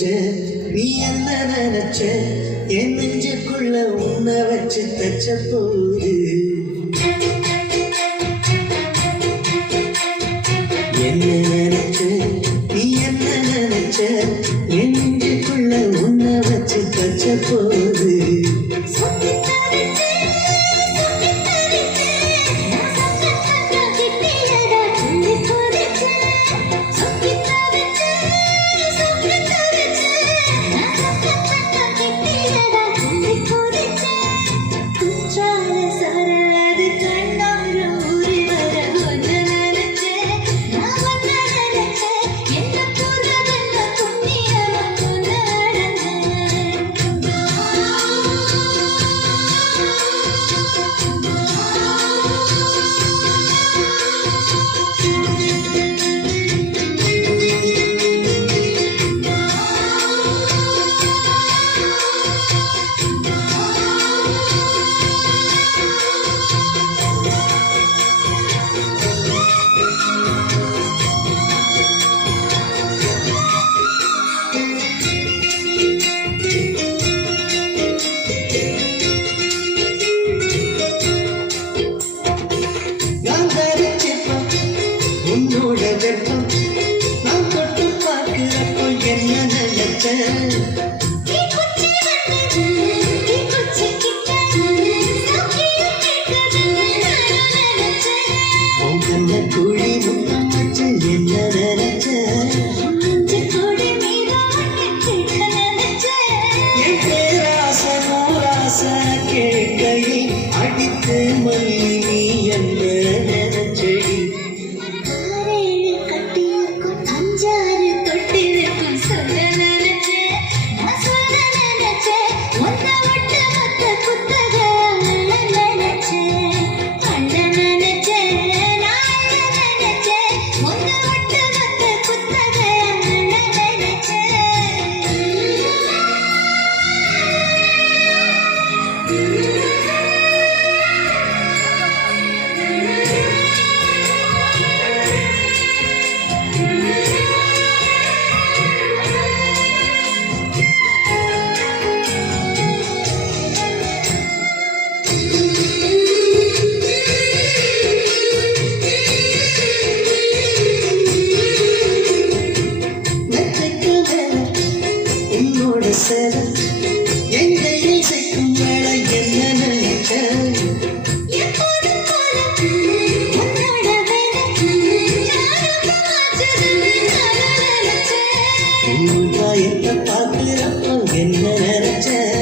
வச்ச நீ என்ன நினைச்ச என் நெஞ்சுக்குள்ள உன்னை வச்சு தச்ச போது என்ன நினைச்ச நீ என்ன நினைச்ச என் நெஞ்சுக்குள்ள உன்னை வச்சு தச்ச போது உன்னோட வெப்பம் நான் தொட்டு பார்க்கிறப்போ என்ன நினைச்சேன் உங்க குழி முத்தம் வச்சு என்ன நினைச்சேன் என் பேராச நூராச கேட்கையில் அடித்து மல்லி நீ என்ன நினைச்சடி எங்களை சேர்க்கும் வேலை என்ன நினைச்ச பார்க்கிறப்போ என்ன நினைச்ச